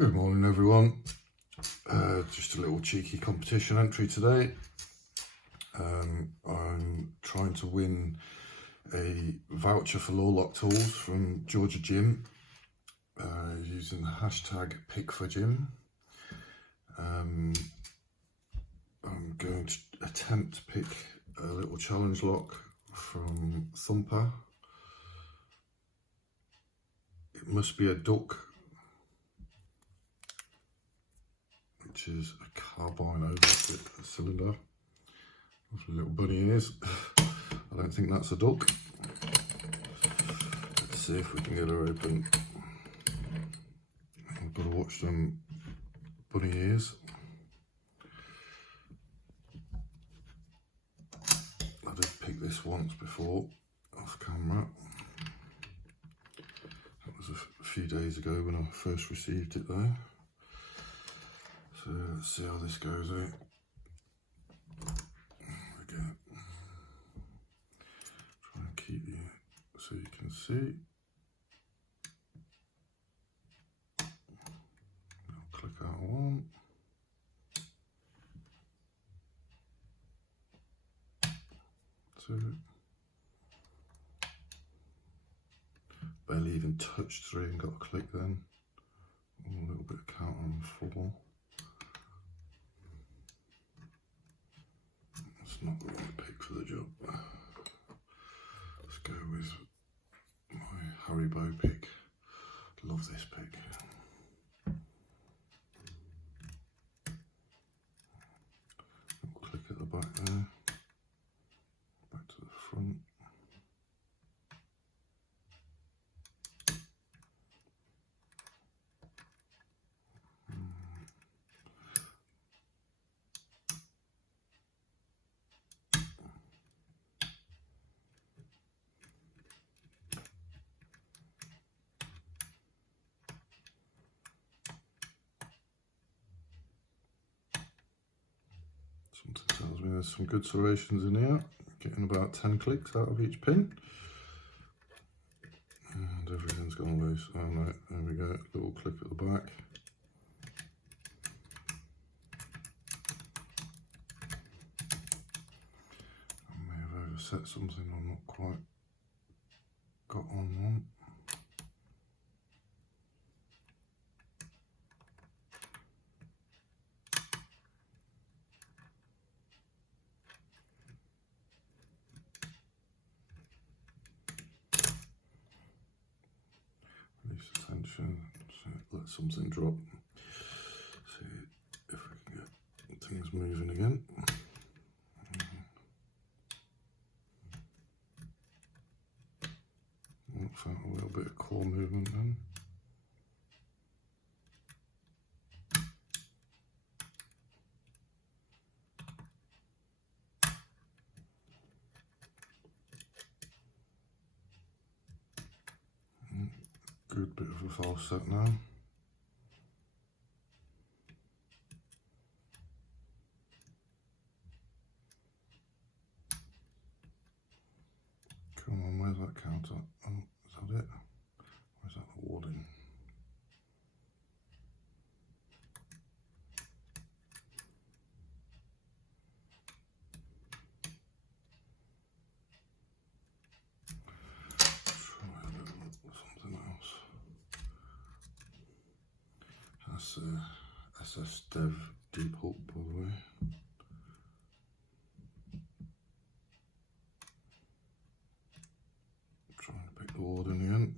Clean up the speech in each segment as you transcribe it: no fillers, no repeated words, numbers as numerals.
Good morning everyone, just a little cheeky competition entry today. I'm trying to win a voucher for Law Lock Tools from Georgia Gym using the hashtag #PickForGym. I'm going to attempt to pick a little challenge lock from Thumper. It must be a duck, which is a carbine over a cylinder with little bunny ears. I don't think that's a duck. Let's see if we can get her open. I've got to watch them bunny ears. I did pick this once before off camera. That was a few days ago when I first received it though. So let's see how this goes out. There we go. Try and keep you so you can see. I'll click out one. Two. Barely even touched three and got a click then. A little bit of counter on four. It's not the right pick for the job. Let's go with my Haribo pick. Love this pick. Click at the back there. Back to the front. Something tells me there's some good serrations in here. Getting about 10 clicks out of each pin. And everything's gone loose. Oh no, there we go. Little click at the back. I may have overset something I'm not quite got on one. Attention, so let something drop. See if we can get things moving again. Felt a little bit of core movement then. Good bit of a false set now. Come on, where's that counter? Oh, is that it? Or is that the warding? Try a little something else. That's SS Dev Deep Hook, by the way. Trying to pick the ward in the end.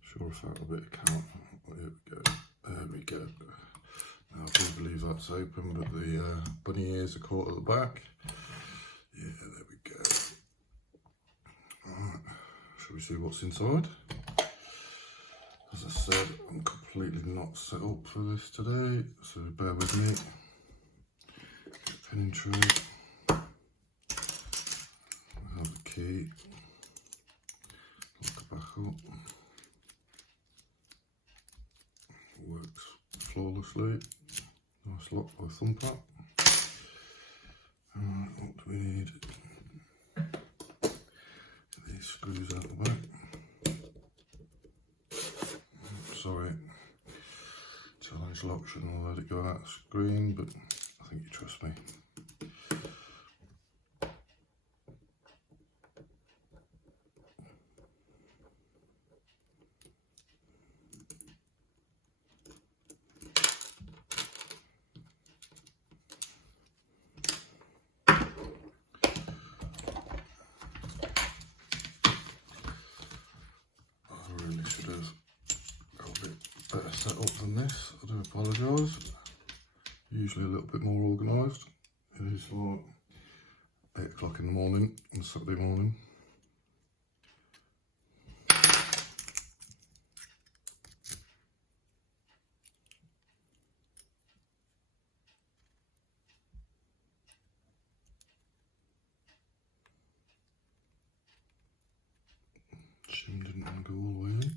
Sure, I felt a bit of count. Oh, here we go. There we go. Now I do believe that's open, but the bunny ears are caught at the back. Yeah, there we go. Alright, shall we see what's inside? As I said, I'm completely not set up for this today, so bear with me. Pinning tray. I have a key. Lock it back up. Works flawlessly. Nice lock by Thumper. Alright, what do we need? These screws out the back. Sorry. this lock shouldn't have let it go out of screen, but I think you trust me. I really should have got a bit better set up than this. I do apologise. Usually a little bit more organised. It is like 8 o'clock in the morning on Saturday morning. Shim didn't want to go all the way in.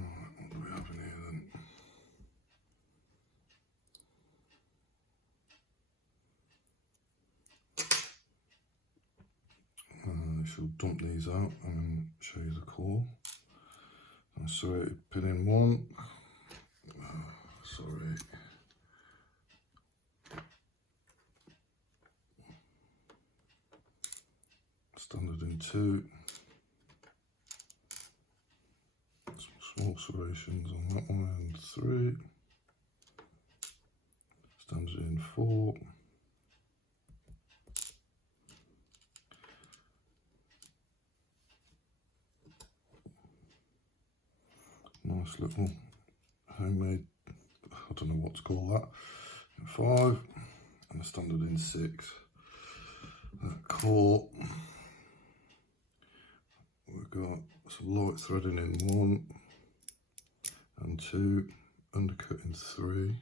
Right, what do we have in here then? I shall dump these out and show you the core. I serrated pin in one. Sorry. Standard in 2. Some small serrations on that one and 3. Standard in 4. Nice little homemade, I don't know what to call that, in 5, and a standard in 6. That core, we've got some light threading in 1 and 2, undercut in 3,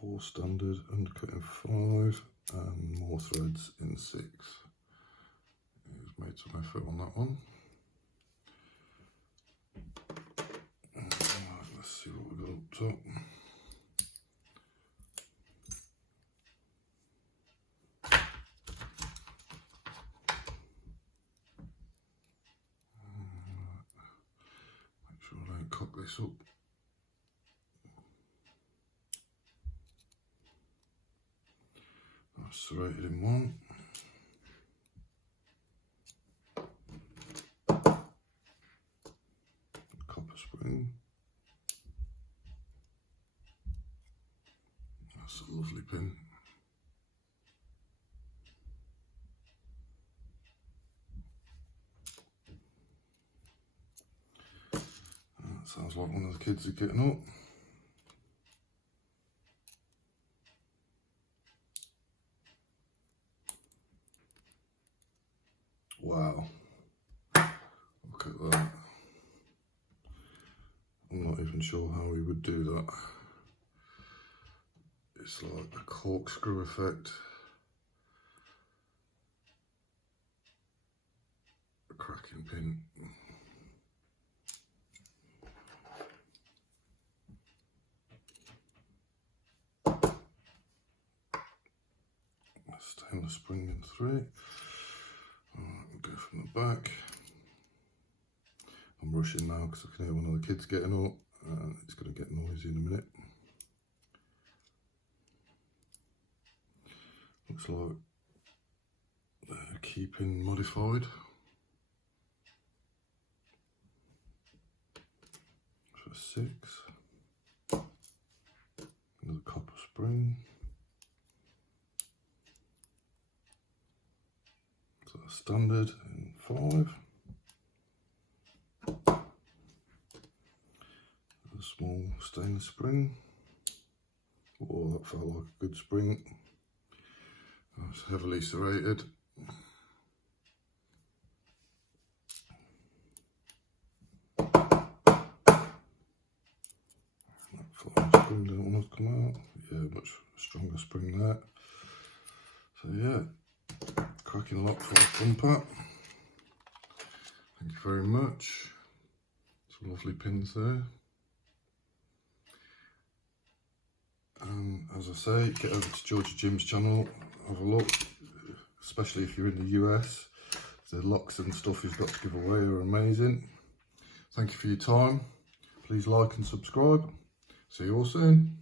4 standard, undercut in 5, and more threads in 6. He's made some effort on that one. Let's see what we've got up top. Make sure I don't cock this up. I've serrated in 1. Copper spring. That's a lovely pin. That sounds like one of the kids are getting up. Wow. Look at that. I'm not even sure how we would do that. It's like a corkscrew effect. A cracking pin. Stainless spring in 3. Alright, we'll go from the back. I'm rushing now because I can hear one of the kids getting up. It's going to get noisy in a minute. Looks like they're keeping modified. For 6. Another copper spring. So standard in 5. A small stainless spring. Oh, that felt like a good spring. That's heavily serrated. That flying spring didn't want to come out. Yeah, much stronger spring there. So yeah, cracking lock for a thumper. Thank you very much. Some lovely pins there. As I say, get over to Georgia Jim's channel, have a look, especially if you're in the US. The locks and stuff he's got to give away are amazing. Thank you for your time. Please like and subscribe. See you all soon.